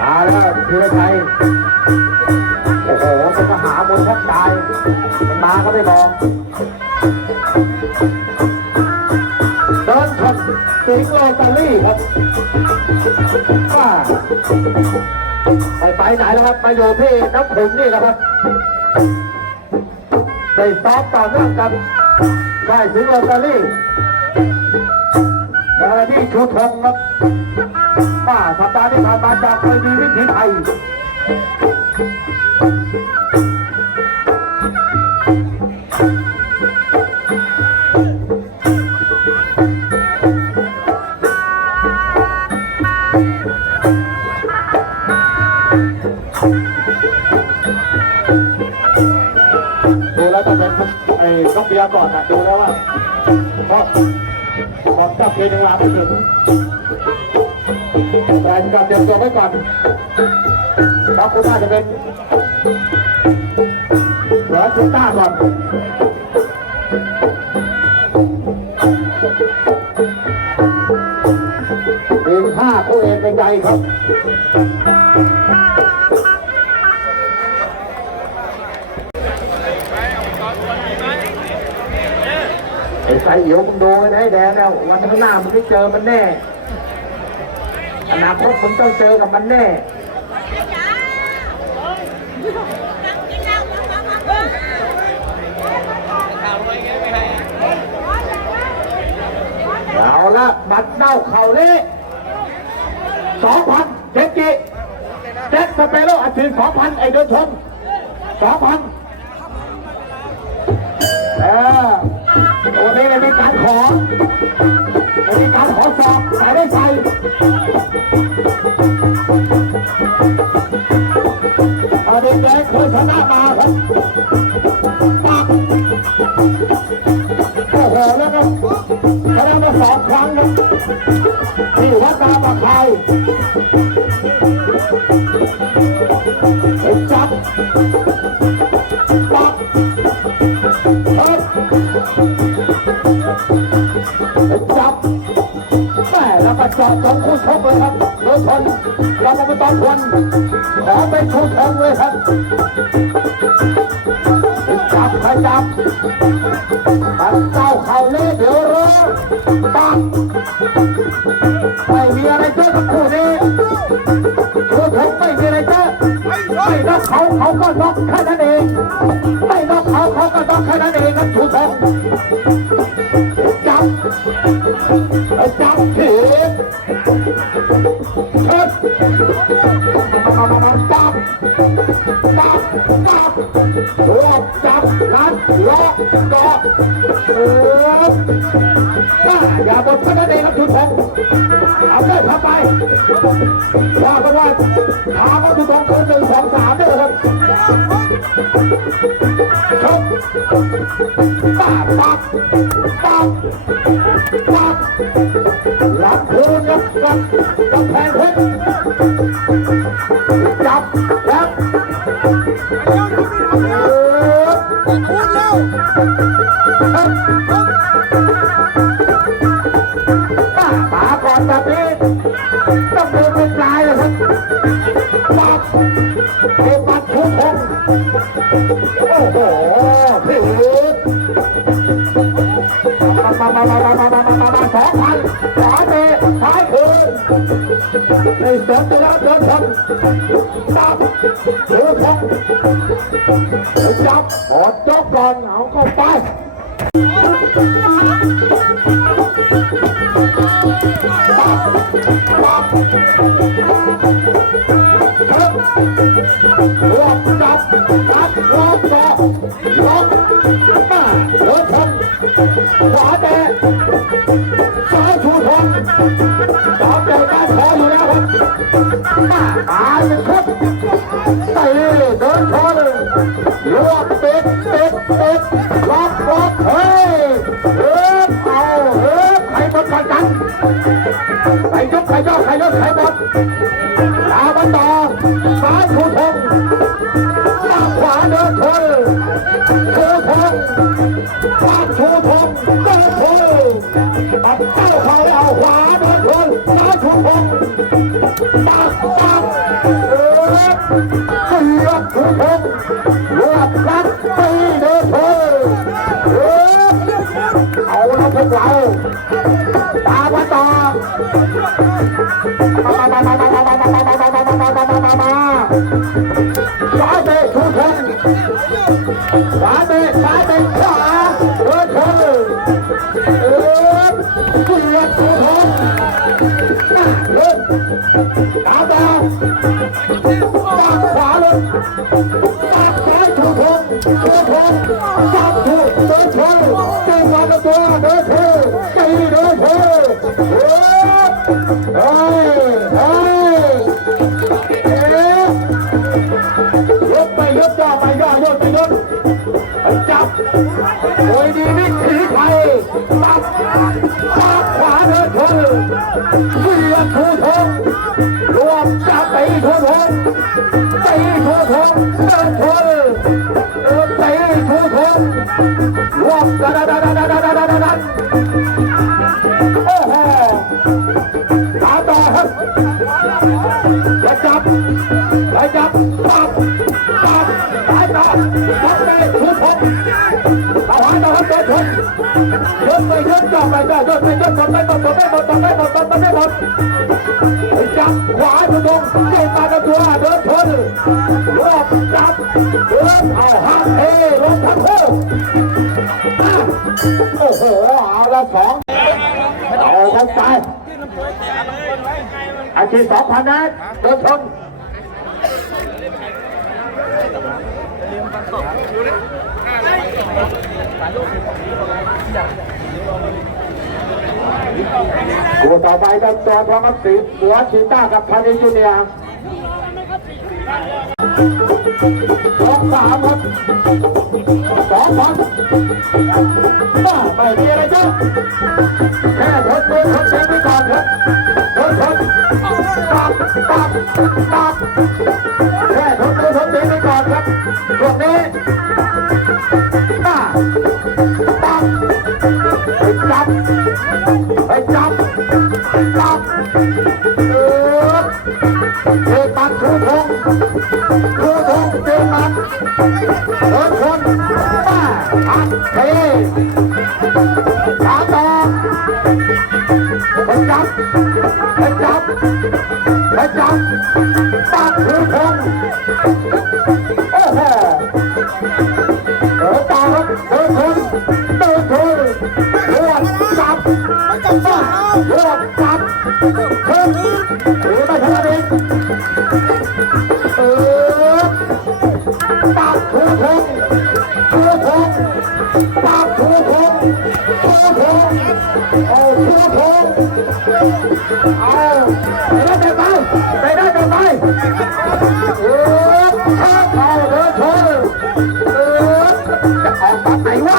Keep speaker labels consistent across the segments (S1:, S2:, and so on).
S1: มาแล้วธีรชัยโอ้โหเป็นมหามนแทบตายมันมาก็ไม่บอกเดินชนสิงโรตารี่ครับว่าไปไปไหนแล้วครับมาอยู่ที่น้ำผึ้งนี่แหละครับได้ซ้อมต่อเนื่องกับได้สิงโรตารี่เดินที่ชูธงครับ ป้าสัปดาห์ที่ผ่านมาจากเคยมีวิถีไทยดูแล้วต้องเป็นไอ้ต้องเบียก่อนนะดูแล้วว่าเพราะพอจับเพลงยังลาไม่ถึง แต่การเตรียมตัวไว้ก่อนครับคุณน่าจะเป็นเหลือจุต้าก่อนอีกห้าคู่เอกเป็นใจครับไอ้ไส้เหี่ยวมึงดูไว้นะไอ้แดงแล้ววันข้างหน้ามึงได้เจอมันแน่ อนาคตผมต้องเจอกับมันแน่เอาละบัตรเน่าเข่าเละสองพันเจ็ดกิแจ็คสเปโร่อัดฉีดสองพันไอเดินชนสองพันเออ ตัวนี้ไม่มีการขอไม่มีการขอสอบใส่ได้ใส่อาเด็กแดงเคยชนะมาครับ แม่แล้วก็จอดสองคู่ชกเลยครับโดยชนเราไม่ต้องทนขอเป็นคู่ชกเลยครับจับใครจับมันเจ้าเข่าเละเดี๋ยวรู้ปังไม่มีอะไรเจอกับคู่นี้คือผมไม่มีอะไรเจอไม่นอกเขาเขาก็นอกแค่นั้นเองไม่นอกเขาเขาก็นอกแค่นั้นเองครับชูทง จับถีบเชิดมามามาจับจับจับรวบจับนัดล็อกเกาะเอออย่าบดแค่นั้นเองครับชูทงเอาเลยทำไปว่ากันว่าถามว่าชูทงเกินหนึ่งสองสามด้วยครับชกปากปักปัก แพงเพชรจับแล้ว
S2: พูดแล้ว
S1: ป้ามาก่อนแบบนี้ต้องเดินเป็นปลายเลยครับปักเอปัดทุกคนโอ้โหพี่มามามามามามามามามาสอง สอนตัวเดินครับจับโอ้ยจับหอดเจ้าก่อนเอาก็ไปปั๊บปั๊ายยอดขายยอดขารหมดตาบันดองฟ้าชูธงข้าขวาเดินชนชูธงฟ้าชูธงเดินชนปัดเจ้าใครเอาขวาเดินชนฟ้าชูธงปักปักเออเสียบชูธงรวบรัดตีเดินชนเออเอาละพวกเรา 打倒土统。打倒打打打打打打打倒打倒打倒。打倒土统。打倒打倒打打倒。 เพื่อผู้ทงรวมจะไปทั่วโลก โอ้โหตามต่อครับจะจับจะจับตับตัดสายตาทับไปทุกคนเอาหายต่อครับเดินชนยกไปยกจ่อไปจ่อยกไปยกหมดไปหมดหมดไปหมดหมดไปหมดหมดไปหมดจับขวาทุกคนเก่งมากับตัวเดินชนรอบจับเดินเอาหักเอลงทั้งคู่ โอ้โห เอาละสองเอากันไปอาชีพสองพันนะเดินชนคู่ต่อไปครับตัวพร้อมกับสีหัวชีต้ากับพานิจูเนีย สองสามครับสองพันบ้าไม่มีอะไรเยอะแค่ทดตัวทดเช็คไว้ก่อนครับทดทดตับตับตับแค่ทดตัวทดเช็คไว้ก่อนครับช่วงนี้บ้าตับไปจับไปจับจับ คือทุกเต็มมันทุกคนป้าอัดเท เออตับถูทงถูทงตับถูทงถูทงเอาถูทงเอาไปได้ไปไปได้ไปไปเออข้าเขาเดินชนเออจะออกตอนไหนวะ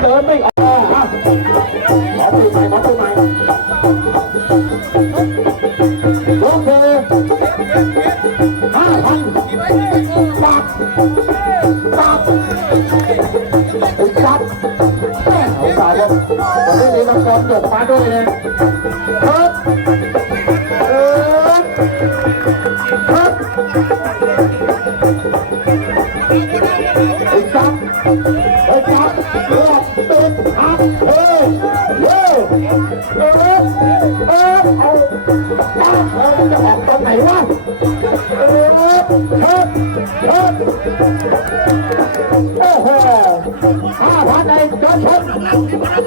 S1: เดินไม่ออก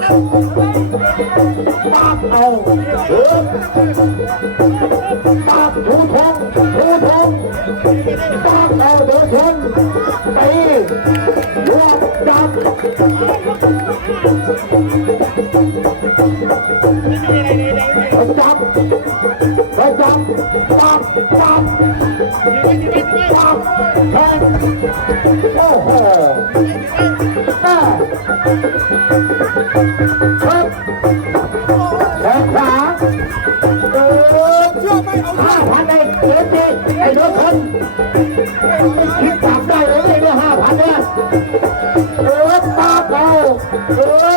S1: Oh, อ้จอดชนจับจับจับแทงโอ้โหแม่ครับแทงขวาเออ
S2: เชื่อไหมเอา
S1: ห้าพันเองเดี๋ยวสิไอ้รถคันคิดจับได้เลยเนี่ยห้าพันเนี่ยเออตาเก่าเออ